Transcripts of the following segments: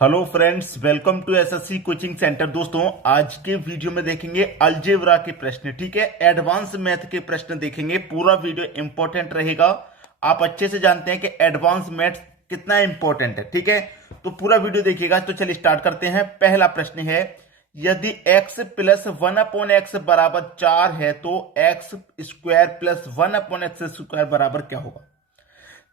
Hello friends, welcome to SSC coaching centre. दोस्तों, आज के वीडियो में देखेंगे अलजेब्रा के प्रश्न। ठीक है, एडवांस मैथ के प्रश्न देखेंगे। पूरा वीडियो इंपॉर्टेंट रहेगा। आप अच्छे से जानते हैं कि एडवांस मैथ कितना इंपॉर्टेंट है। ठीक है, तो पूरा वीडियो देखिएगा। तो चलिए स्टार्ट करते हैं। पहला प्रश्न है, यदि x प्लस 1/x बराबर 4 है तो x square plus 1/x square बराबर क्या होगा।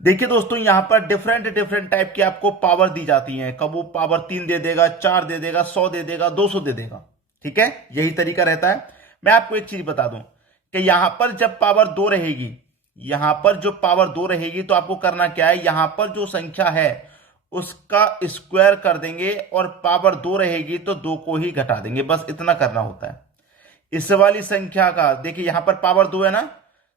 देखिए दोस्तों, यहां पर डिफरेंट डिफरेंट टाइप की आपको पावर दी जाती हैं। कब वो पावर 3 दे देगा, 4 दे देगा, 100 दे देगा, 200 दे देगा। ठीक है, यही तरीका रहता है। मैं आपको एक चीज बता दूं कि यहां पर जब पावर 2 रहेगी, यहां पर जो पावर 2 रहेगी तो आपको करना क्या है, यहां पर जो संख्या है उसका स्क्वायर कर देंगे और पावर 2 रहेगी तो 2 को ही घटा देंगे। बस इतना करना होता है। इस वाली संख्या का देखिए, यहां पर पावर 2 है ना,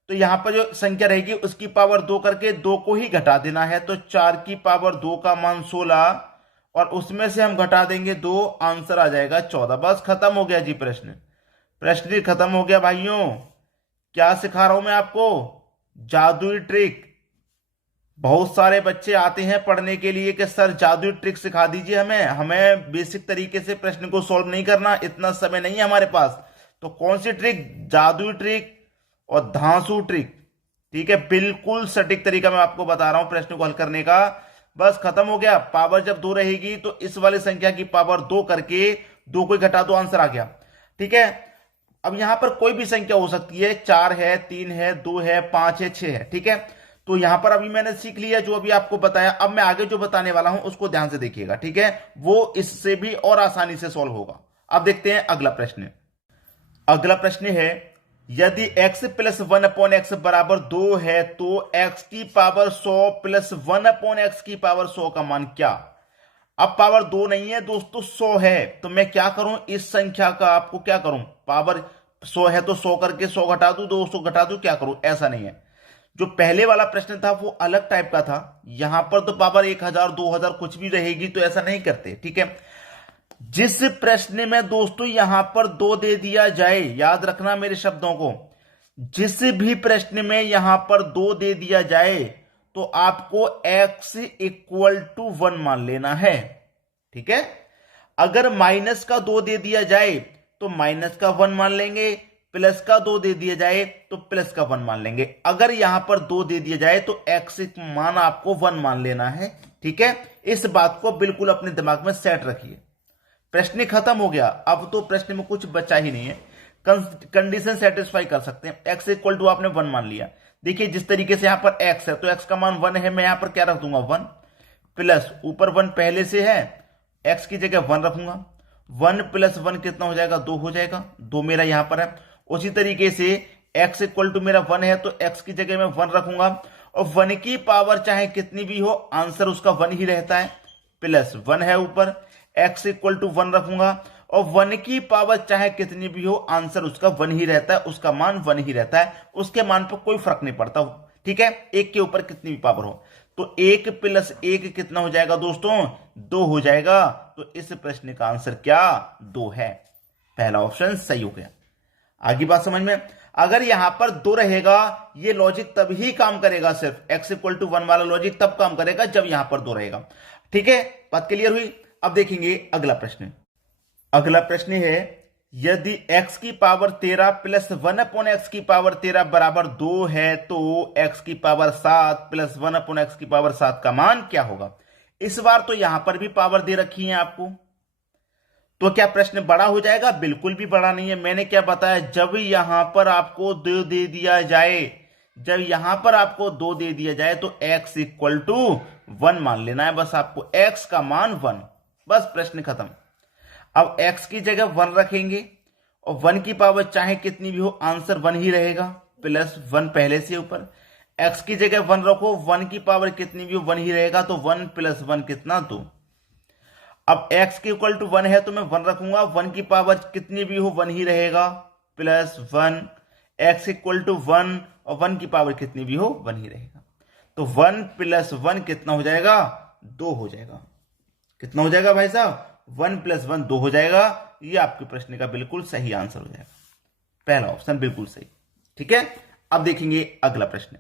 तो यहां पर जो संख्या रहेगी उसकी पावर 2 करके 2 को ही घटा देना है। तो 4 की पावर 2 का मान 16 और उसमें से हम घटा देंगे 2, आंसर आ जाएगा 14। बस खत्म हो गया जी प्रश्न। प्रश्न ही खत्म हो गया भाइयों। क्या सिखा रहा हूं मैं आपको? जादुई ट्रिक। बहुत सारे बच्चे आते हैं पढ़ने के लिए कि सर जादुई ट्रिक सिखा दीजिए हमें। हमें बेसिक तरीके से प्रश्न को सॉल्व नहीं करना, इतना समय नहीं है हमारे पास। तो कौन सी ट्रिक? जादुई ट्रिक और धांसू ट्रिक। ठीक है, बिल्कुल सटीक तरीका मैं आपको बता रहा हूं प्रश्न को हल करने का। बस खत्म हो गया। पावर जब 2 रहेगी तो इस वाली संख्या की पावर 2 करके 2 को घटा दो, आंसर आ गया। ठीक है, अब यहां पर कोई भी संख्या हो सकती है। 4 है, 3 है, 2 है, 5 है, 6 है। ठीक है, तो यहां पर अभी मैंने सीख लिया जो अभी आपको बताया। अब मैं आगे जो बताने वाला हूं उसको ध्यान से देखिएगा। ठीक है, वो इससे भी और आसानी से सॉल्व होगा। अब देखते हैं अगला प्रश्न। अगला प्रश्न है, यदि x प्लस 1/x बराबर 2 है तो x की पावर 100 प्लस 1/x की पावर 100 का मान क्या। अब पावर 2 नहीं है दोस्तों, 100 है। तो मैं क्या करूं, इस संख्या का आपको क्या करूं, पावर 100 है तो 100 करके 100 घटा दूं, 200 घटा दूं, क्या करूं, ऐसा नहीं है। जो पहले वाला प्रश्न था वो अलग टाइप का था। यहां पर तो पावर 1000 2000 कुछ भी रहेगी, तो ऐसा नहीं करते। ठीक है, जिस प्रश्न में दोस्तों यहां पर 2 दे दिया जाए, याद रखना मेरे शब्दों को, जिस भी प्रश्न में यहां पर 2 दे दिया जाए तो आपको x इक्वल टू 1 मान लेना है। ठीक है, अगर माइनस का 2 दे दिया जाए तो माइनस का 1 मान लेंगे, प्लस का 2 दे दिया जाए तो प्लस का 1 मान लेंगे। अगर यहां पर 2 दे दिया जाए तो x मान आपको 1 मान लेना है। ठीक है, इस बात को बिल्कुल अपने दिमाग में सेट रखिए। प्रश्न खत्म हो गया। अब तो प्रश्न में कुछ बचा ही नहीं है। कंडीशन सेटिस्फाई कर सकते हैं। x इक्वल टू आपने 1 मान लिया। देखिए, जिस तरीके से यहां पर x है तो x का मान 1 है, मैं यहां पर क्या रख दूंगा, 1 प्लस ऊपर 1 पहले से है, x की जगह 1 रखूंगा। 1 प्लस 1 कितना हो जाएगा, 2 हो जाएगा। 2 मेरा यहां पर है। उसी तरीके से x इक्वल टू मेरा 1 है तो x की जगह मैं 1 रखूंगा। और 1 की पावर चाहे कितनी भी हो, आंसर उसका 1 ही रहता है। प्लस 1 है ऊपर, x इक्वल टू 1 रखूंगा और 1 की पावर चाहे कितनी भी हो, आंसर उसका 1 ही रहता है, उसका मान 1 ही रहता है। उसके मान पर कोई फर्क नहीं पड़ता। ठीक है, एक के ऊपर कितनी भी पावर हो। तो 1 प्लस 1 कितना हो जाएगा दोस्तों, 2 हो जाएगा। तो इस प्रश्न का आंसर क्या, 2 है। पहला ऑप्शन सही हो गया। आगे बात समझ में। अगर यहां पर 2 रहेगा, ये लॉजिक तभी काम करेगा, सिर्फ x इक्वल टू 1 वाला लॉजिक तब काम करेगा जब यहां पर 2 रहेगा। ठीक है, बात क्लियर हुई। अब देखेंगे अगला प्रश्न। अगला प्रश्न है, यदि x की पावर 13 प्लस 1/x की पावर 13 बराबर 2 है तो x की पावर 7 प्लस 1/x की पावर 7 का मान क्या होगा। इस बार तो यहां पर भी पावर दे रखी है आपको, तो क्या प्रश्न बड़ा हो जाएगा? बिल्कुल भी बड़ा नहीं है। मैंने क्या बताया, जब यहां पर आपको 2 दे दिया जाए, जब यहां पर आपको 2 दे दिया जाए तो x इक्वल टू 1 मान लेना है। बस आपको x का मान 1, बस प्रश्न खत्म। अब x की जगह 1 रखेंगे और 1 की पावर चाहे कितनी भी हो, आंसर 1 ही रहेगा। प्लस 1 पहले से ऊपर, x की जगह 1 रखो, 1 की पावर कितनी भी हो 1 ही रहेगा। तो 1 प्लस 1 कितना, 2। अब x के इक्वल टू 1 है तो मैं 1 रखूंगा, 1 की पावर कितनी भी हो 1 ही रहेगा। प्लस 1, x इक्वल टू 1 और 1 की पावर कितनी भी हो 1 ही रहेगा। तो 1 प्लस 1 कितना हो जाएगा, 2 हो जाएगा। कितना हो जाएगा भाई साहब, 1 प्लस 1 2 हो जाएगा। ये आपके प्रश्न का बिल्कुल सही आंसर हो जाएगा। पहला ऑप्शन बिल्कुल सही। ठीक है, अब देखेंगे अगला प्रश्न।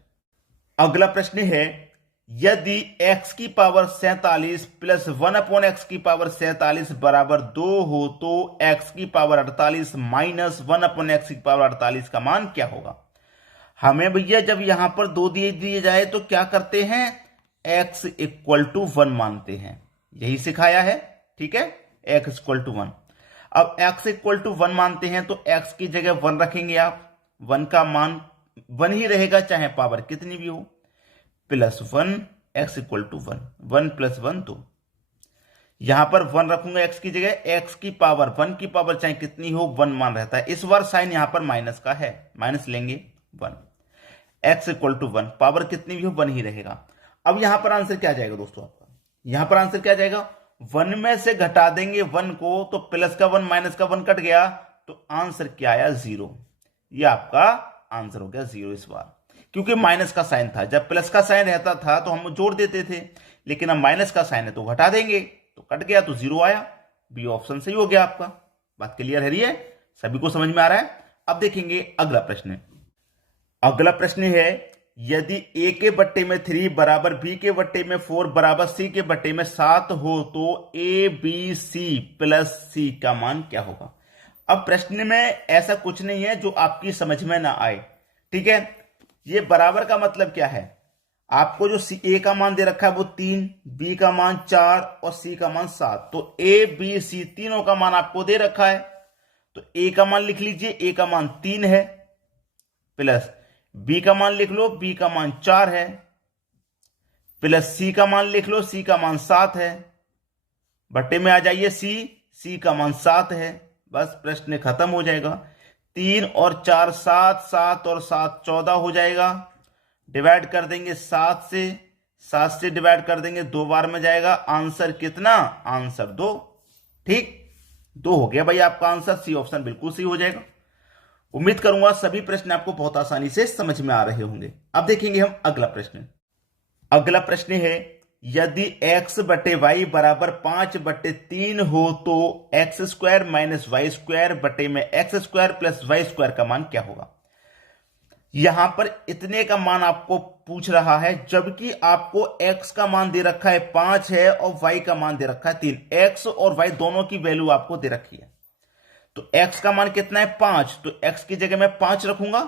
अगला प्रश्न है, यदि x की पावर 47 प्लस 1/x की पावर 47 बराबर 2 हो तो x की पावर 48 माइनस 1/x की पावर 48 का मान क्या होगा। हमें भैया जब यहां पर 2 दिए जाए तो क्या करते हैं, x इक्वल टू 1 मानते हैं, यही सिखाया है। ठीक है, x इक्वल टू 1। अब x इक्वल टू 1 मानते हैं तो x की जगह 1 रखेंगे आप, 1 का मान 1 ही रहेगा चाहे पावर कितनी भी हो, plus 1 x equal to 1, 1 plus 1 2। यहां पर 1 रखूंगा x की जगह, x की पावर 1 की पावर चाहे कितनी हो 1 मान रहता है। इस बार साइन यहां पर माइनस का है, माइनस लेंगे 1, x इक्वल टू 1, पावर कितनी भी हो 1 ही रहेगा। अब यहां पर आंसर क्या जाएगा दोस्तों आपका, यहां पर आंसर क्या जाएगा, 1 में से घटा देंगे 1 को तो प्लस का 1 माइनस का 1 कट गया तो आंसर क्या आया 0। ये आपका आंसर हो गया 0 इस बार, क्योंकि माइनस का साइन था। जब प्लस का साइन रहता था तो हम जोड़ देते थे, लेकिन अब माइनस का साइन है तो घटा देंगे तो कट गया तो 0 आया। बी ऑप्शन सही हो गया आपका। बात क्लियर है, रही है, सभी को समझ में आ रहा है। अब देखेंगे अगला प्रश्न। अगला प्रश्न है, यदि a के बट्टे में 3 बराबर b के बट्टे में 4 बराबर c के बट्टे में 7 हो तो a b c plus c का मान क्या होगा। अब प्रश्न में ऐसा कुछ नहीं है जो आपकी समझ में ना आए। ठीक है, ये बराबर का मतलब क्या है, आपको जो a का मान दे रखा है वो 3, b का मान 4 और c का मान 7, तो a b c तीनों का मान आपको दे रखा है। तो a का मान लिख लीजिए, a का मान 3 है, प्लस b का मान लिख लो, b का मान 4 है, प्लस c का मान लिख लो, c का मान 7 है, बट्टे में आ जाइए c का मान 7 है। बस प्रश्न खत्म हो जाएगा। 3 और 4 7, 7 और 7 14 हो जाएगा। डिवाइड कर देंगे 7 से डिवाइड कर देंगे 2 बार में जाएगा। आंसर कितना, आंसर 2। ठीक, 2 हो गया भाई आपका आंसर, सी ऑप्शन बिल्कुल सही हो जाएगा। उम्मीद करूंगा सभी प्रश्न आपको बहुत आसानी से समझ में आ रहे होंगे। अब देखेंगे हम अगला प्रश्न। अगला प्रश्न है, यदि x बटे वाई बराबर 5/3 हो तो X square minus Y square बटे में X square plus Y square का मान क्या होगा। यहां पर इतने का मान आपको पूछ रहा है, जबकि आपको x का मान दे रखा है 5 है और y का मान दे रखा है 3। x और y दोनों की वैल्यू आपको दे रखी है। तो x का मान कितना है 5, तो x की जगह मैं 5 रखूंगा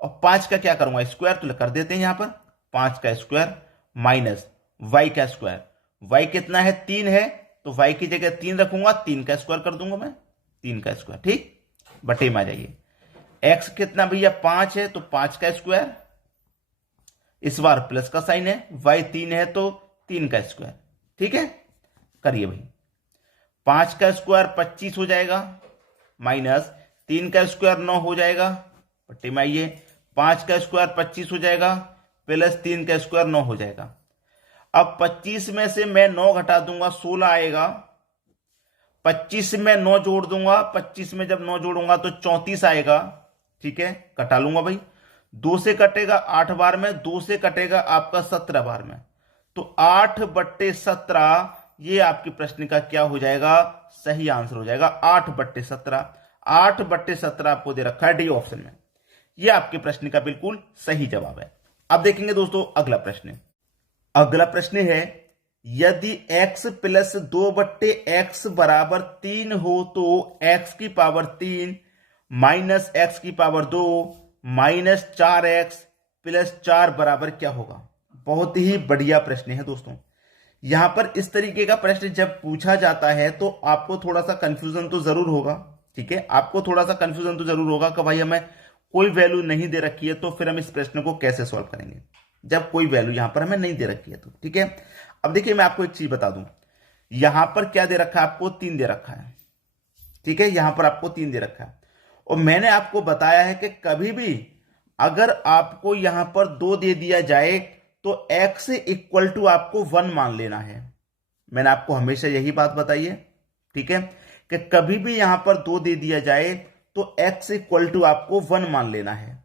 और 5 का क्या करूंगा स्क्वायर, तो कर देते हैं यहां पर 5 का स्क्वायर माइनस y का स्क्वायर। y कितना है 3 है, तो y की जगह 3 रखूंगा, 3 का स्क्वायर कर दूंगा मैं, 3 का स्क्वायर। ठीक, बटे में आ जाइए। x कितना भैया 5 है तो 5 का स्क्वायर, इस बार प्लस का साइन है, y 3 है तो 3 का स्क्वायर। ठीक है, करिए भाई, 5 का स्क्वायर 25 हो जाएगा, माइनस 3 का स्क्वायर 9 हो जाएगा, पट्टी में आइए, 5 का स्क्वायर 25 हो जाएगा, प्लस 3 का स्क्वायर 9 हो जाएगा। अब 25 में से मैं 9 घटा दूंगा 16 आएगा, 25 में 9 जोड़ दूंगा, 25 में जब 9 जोड़ूंगा तो 34 आएगा। ठीक है, कटा लूंगा भाई, 2 से कटेगा 8 बार में, 2 से कटेगा आपका 17 बार में, तो 8/17 ये आपके प्रश्न का क्या हो जाएगा, सही आंसर हो जाएगा 8/17। 8/17 आपको दे रखा है डी ऑप्शन में, ये आपके प्रश्न का बिल्कुल सही जवाब है। अब देखेंगे दोस्तों अगला प्रश्न। अगला प्रश्न है, यदि x प्लस 2/x बराबर 3 हो तो x की पावर 3 माइनस x की पावर 2 माइनस 4x प्लस 4 बराबर क्या होगा। बहुत ही बढ़िया प्रश्न है दोस्तों। यहां पर इस तरीके का प्रश्न जब पूछा जाता है तो आपको थोड़ा सा कंफ्यूजन तो जरूर होगा। ठीक है, आपको थोड़ा सा कंफ्यूजन तो जरूर होगा कि भाई हमें कोई वैल्यू नहीं दे रखी है तो फिर हम इस प्रश्न को कैसे सॉल्व करेंगे, जब कोई वैल्यू यहां पर हमें नहीं दे रखी है तो। ठीक है, अब देखिए मैं आपको एक चीज बता दूं, यहां पर क्या दे रखा है, आपको 3 दे रखा है। ठीक है, यहां पर आपको 3 दे रखा है और मैंने आपको बताया है कि कभी भी अगर आपको यहां पर 2 दे दिया जाए तो x इक्वल टू आपको 1 मान लेना है। मैंने आपको हमेशा यही बात बताई है। ठीक है, कि कभी भी यहां पर 2 दे दिया जाए तो x इक्वल टू आपको 1 मान लेना है।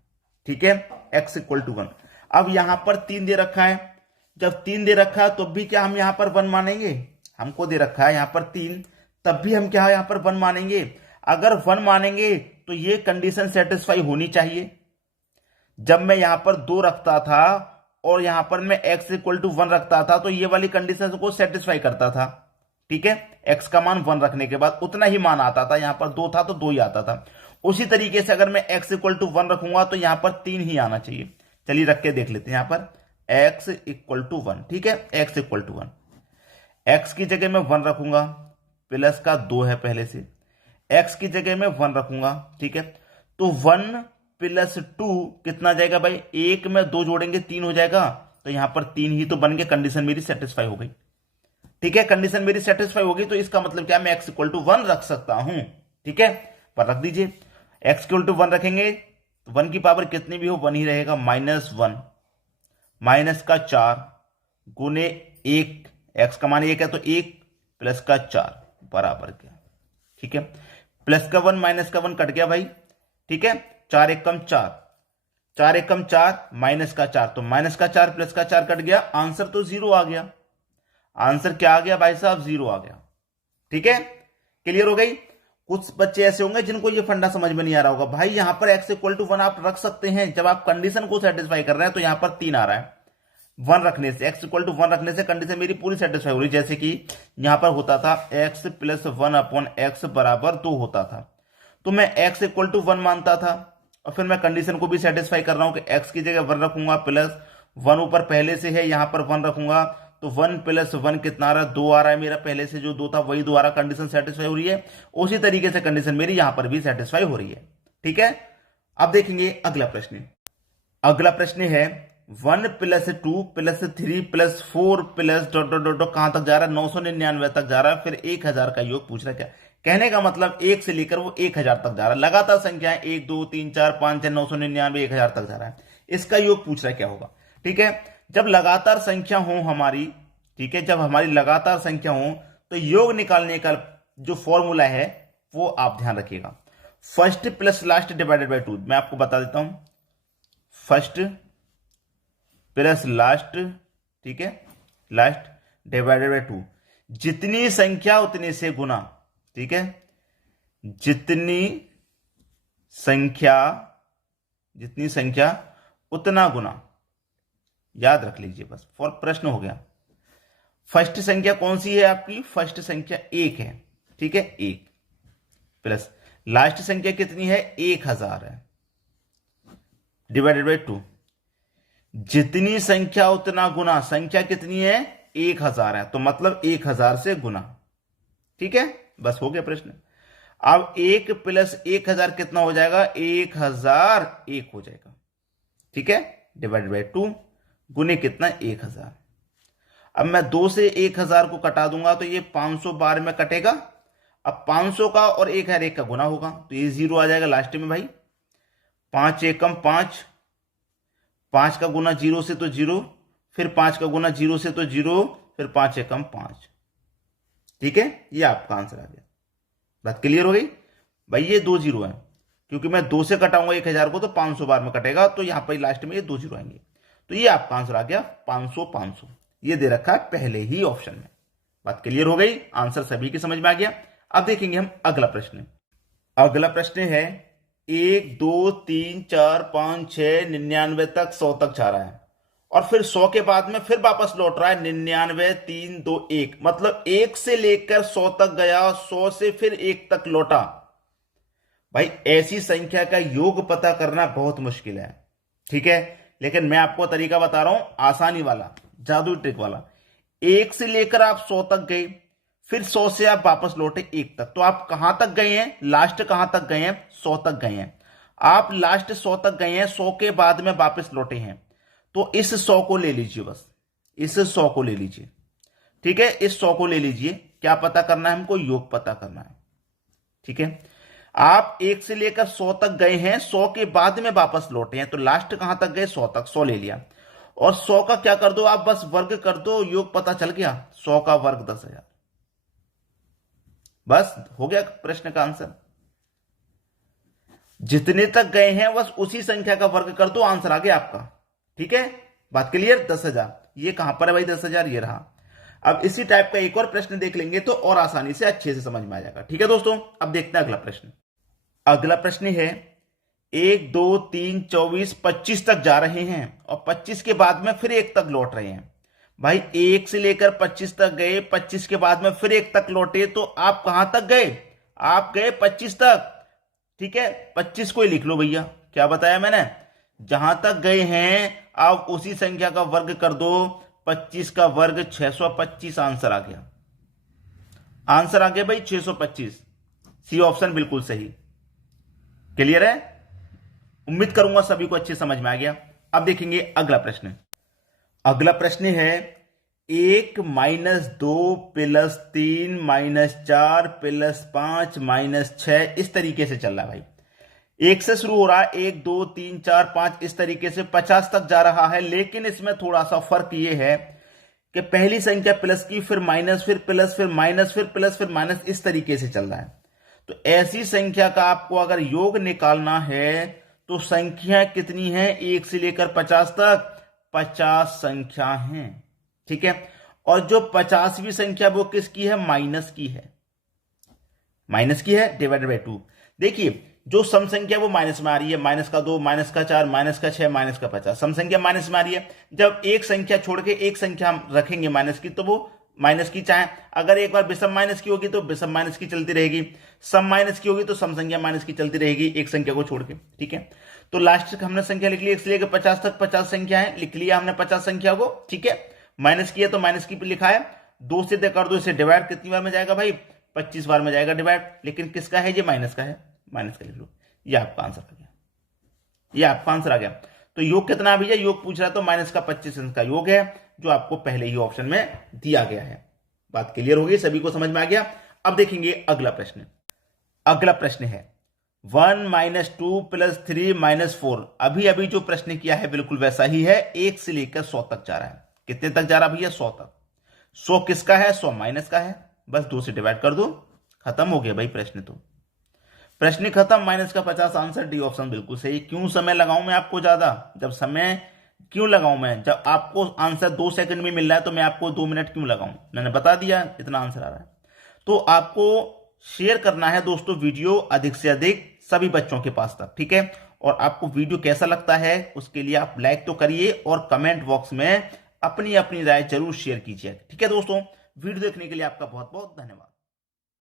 ठीक है, x इक्वल टू 1। अब यहां पर 3 दे रखा है, जब 3 दे रखा है तो भी क्या हम यहां पर 1 मानेंगे, हमको दे रखा है यहां पर 3, तब भी हम क्या यहां पर 1 मानेंगे। अगर 1 मानेंगे तो ये कंडीशन सेटिस्फाई होनी चाहिए। जब मैं यहां पर 2 रखता था और यहां पर मैं x इक्वल टू 1 रखता था तो ये वाली कंडीशन को सेटिस्फाई करता था। ठीक है, x का मान 1 रखने के बाद उतना ही मान आता था, यहां पर 2 था तो 2 ही आता था। उसी तरीके से अगर मैं x इक्वल टू 1 रखूंगा तो यहां पर 3 ही आना चाहिए। चलिए रख के देख लेते हैं, यहां पर x इक्वल टू 1। ठीक है, x इक्वल टू 1, x की जगह मैं 1 रखूंगा, प्लस का 2 है पहले से, x की जगह में 1 रखूंगा। ठीक है, तो 1 प्लस 2 कितना जाएगा भाई, 1 में 2 जोड़ेंगे 3 हो जाएगा, तो यहां पर 3 ही तो बन के कंडीशन मेरी सेटिस्फाई हो गई। ठीक है, कंडीशन मेरी सेटिस्फाई होगी तो इसका मतलब क्या, मैं x इक्वल टू 1 रख सकता हूं। ठीक है, पर रख दीजिए, x इक्वल टू 1 रखेंगे तो 1 की पावर कितनी भी हो 1 ही रहेगा, -1 माइनस का 4 गुने 1, x का मान 1 है तो 1 प्लस का 4 बराबर क्या। ठीक है, प्लस का 1 माइनस का 1 कट गया भाई। ठीक है, 4 एकम 4, 4 एकम 4 माइनस का 4, तो माइनस का 4 प्लस का 4 कट गया, आंसर तो 0 आ गया। आंसर क्या आ गया भाई साहब, 0 आ गया। ठीक है, क्लियर हो गई। कुछ बच्चे ऐसे होंगे जिनको ये फंडा समझ में नहीं आ रहा होगा, भाई यहां पर x इक्वल टू 1 आप रख सकते हैं, जब आप कंडीशन को सेटिस्फाई कर रहे हैं तो यहां पर 3 आ रहा है। 1 रखने से, x इक्वल टू 1 रखने से कंडीशन मेरी पूरी सेटिस्फाई हो रही, जैसे कि यहां पर होता था x प्लस 1 अपॉन x बराबर 2 होता था, तो मैं x इक्वल टू 1 मानता था और फिर मैं कंडीशन को भी सेटिस्फाई कर रहा हूं कि x की जगह 1 रखूंगा, प्लस 1 ऊपर पहले से है, यहां पर 1 रखूंगा तो 1 प्लस 1 कितना आ रहा है, 2 आ रहा है मेरा, पहले से जो 2 था वही 2 आ रहा, कंडीशन सेटिस्फाई हो रही है। उसी तरीके से कंडीशन मेरी यहां पर भी सेटिस्फाई हो रही है। ठीक है, अब देखेंगे अगला प्रश्न। अगला प्रश्न है 1 plus 2 plus 3 plus 4 plus dot dot dot कहां तक जा रहा है, 999 तक जा रहा है, फिर 1000 का योग पूछ रहा है। क्या कहने का मतलब, 1 से लेकर वो 1000 तक जा रहा है, लगातार संख्या है 1 2 3 4 5 6 999 1000 तक जा रहा है, इसका योग पूछ रहा है क्या होगा। ठीक है, जब लगातार संख्या हो हमारी, ठीक है, जब हमारी लगातार संख्या हो तो योग निकालने का जो फॉर्मूला है वो आप ध्यान रखिएगा, first plus last divided by 2। मैं आपको बता देता हूं, फर्स्ट प्लस लास्ट, ठीक है, लास्ट डिवाइडेड बाय 2, जितनी संख्या उतने से गुना। ठीक है, जितनी संख्या उतना गुना, याद रख लीजिए बस, फॉर प्रश्न हो गया। फर्स्ट संख्या कौन सी है आपकी, फर्स्ट संख्या 1 है। ठीक है, 1 प्लस लास्ट संख्या कितनी है, 1000 है, डिवाइडेड बाय 2, जितनी संख्या उतना गुना, संख्या कितनी है 1000 है, तो मतलब 1000 से गुना। ठीक है, बस हो गया प्रश्न। अब 1 प्लस 1000 कितना हो जाएगा, 1001 हो जाएगा। ठीक है, डिवाइडेड बाय 2 गुने कितना, 1000। अब मैं 2 से 1000 को कटा दूंगा तो ये 500 बार में कटेगा। अब 500 का और 1001 का गुना होगा तो ये 0 आ जाएगा लास्ट में भाई। 5 एकम 5, 5 का गुना 0 से तो 0, फिर 5 का गुना 0 से तो 0, फिर 5 एकम 5। ठीक है, ये आपका आंसर आ गया। बात क्लियर हो गई भाई, ये 2 0 है, क्योंकि मैं 2 से कटाऊंगा 1000 को तो 500 बार में कटेगा, तो यहां पर लास्ट में ये 2 0 आएंगे, तो ये आपका आंसर आ गया 500 500। ये दे रखा है पहले ही ऑप्शन में। बात क्लियर हो गई, आंसर सभी की समझ में आ गया। अब देखेंगे हम अगला प्रश्न। अगला प्रश्न है 1 2 3 4 5 6 99 तक 100 तक जा रहा है और फिर 100 के बाद में फिर वापस लौट रहा है 99 3 2 1, मतलब 1 से लेकर 100 तक गया, 100 से फिर 1 तक लौटा। भाई ऐसी संख्या का योग पता करना बहुत मुश्किल है। ठीक है, लेकिन मैं आपको तरीका बता रहा हूं, आसानी वाला, जादू ट्रिक वाला। 1 से लेकर आप 100 तक गए, फिर 100 से आप वापस लौटे 1 तक, तो आप कहां तक गए हैं, लास्ट कहां तक गए हैं, 100 तक गए हैं। आप लास्ट 100 तक गए हैं, 100 के बाद में वापस लौटे हैं, तो इस 100 को ले लीजिए, बस इस 100 को ले लीजिए। ठीक है, इस 100 को ले लीजिए। क्या पता करना है हमको, योग पता करना है। ठीक है, आप 1 से लेकर 100 तक गए हैं, 100 के बाद में वापस लौटे हैं, तो लास्ट कहां तक गए, 100 तक, 100 ले लिया। और 100 का क्या कर दो आप, बस वर्ग कर दो, योग पता चल गया, 100 का वर्ग 10,000। बस हो गया प्रश्न का आंसर। जितने तक गए हैं बस उसी संख्या का वर्ग कर दो, आंसर आ गया आपका। ठीक है, बात क्लियर। 10,000 ये कहां पर है भाई, 10,000 ये रहा। अब इसी टाइप का एक और प्रश्न देख लेंगे तो और आसानी से अच्छे से समझ में आ जाएगा। ठीक है दोस्तों, अब देखते हैं अगला प्रश्न। अगला प्रश्न है 1 2 3 24 25 तक जा रहे हैं और 25 के बाद में फिर 1 तक लौट रहे हैं। भाई 1 से लेकर 25 तक गए, 25 के बाद में फिर 1 तक लौटे, तो आप कहां तक गए? आप गए 25 तक। ठीक है, 25 को ही लिख लो भैया। क्या बताया मैंने? जहां तक गए हैं आप उसी संख्या का वर्ग कर दो। 25 का वर्ग 625, आंसर आ गया। आंसर आ गया भाई 625। सी ऑप्शन बिल्कुल सही। क्लियर है? उम्मीद करूंगा सभी को अच्छे समझ में आ गया। अब देखेंगे अगला प्रश्न। अगला प्रश्न है 1 - 2 + 3 - 4 + 5 - 6, इस तरीके से चल रहा है भाई। 1 से शुरू हो रहा है, 1 2 3 4 5, इस तरीके से 50 तक जा रहा है। लेकिन इसमें थोड़ा सा फर्क यह है कि पहली संख्या प्लस की, फिर माइनस, फिर प्लस, फिर माइनस, फिर प्लस, फिर माइनस, इस तरीके से चल रहा है। तो ऐसी संख्या का आपको अगर योग निकालना है तो संख्या कितनी है? 1 से लेकर 50 तक 50 संख्या है। ठीक है, और जो 50वीं संख्या वो किसकी है? माइनस की है। माइनस की है, डिवाइडेड बाय 2। देखिए जो सम संख्या वो माइनस में आ रही है, -2, -4, -6, -50, सम संख्या माइनस में आ रही है। जब एक संख्या छोड़ के एक संख्या हम रखेंगे माइनस की, तो वो माइनस की, चाहे अगर एक बार विषम माइनस की होगी तो विषम माइनस की चलती रहेगी, सम माइनस की होगी तो सम संख्या माइनस की चलती रहेगी, एक संख्या को छोड़ के। ठीक है, तो लास्ट तक हमने संख्या लिख ली, 1 से लेकर 50 तक 50 संख्या है, लिख लिया हमने 50 संख्या को। ठीक है, माइनस किया तो माइनस की पे लिखा है, 2 से कर दो, इसे डिवाइड कितनी बार में जाएगा भाई? 25 बार में जाएगा डिवाइड। लेकिन किसका है? ये माइनस का है, माइनस का लिख लो। ये आपका आंसर आ गया, ये आपका आंसर आ गया। तो योग कितना भैया? योग पूछ रहा तो माइनस का 25 का योग है, जो आपको पहले ही ऑप्शन में दिया गया है। बात क्लियर हो गई, सभी को समझ में आ गया। अब देखेंगे अगला प्रश्न। अगला प्रश्न है 1 - 2 + 3 - 4। अभी अभी जो प्रश्न किया है बिल्कुल वैसा ही है, 1 से लेकर 100 तक जा रहा है। कितने तक जा रहा भैया? 100 तक। 100 किसका है? 100 माइनस का है। बस 2 से डिवाइड कर दो, खत्म हो गया भाई प्रश्न। तो प्रश्न खत्म, माइनस का 50, आंसर डी ऑप्शन बिल्कुल सही। क्यों समय लगाऊं मैं आपको ज्यादा? जब समय क्यों लगाऊं मैं? जब आपको आंसर 2 सेकंड में मिल रहा है तो मैं आपको 2 मिनट क्यों लगाऊं? मैंने बता दिया, इतना आंसर आ रहा है। तो आपको शेयर करना है दोस्तों वीडियो अधिक से अधिक सभी बच्चों के पास तक। ठीक है, और आपको वीडियो कैसा लगता है उसके लिए आप लाइक तो करिए और कमेंट बॉक्स में अपनी अपनी राय जरूर शेयर कीजिए। ठीक है दोस्तों, वीडियो देखने के लिए आपका बहुत बहुत धन्यवाद।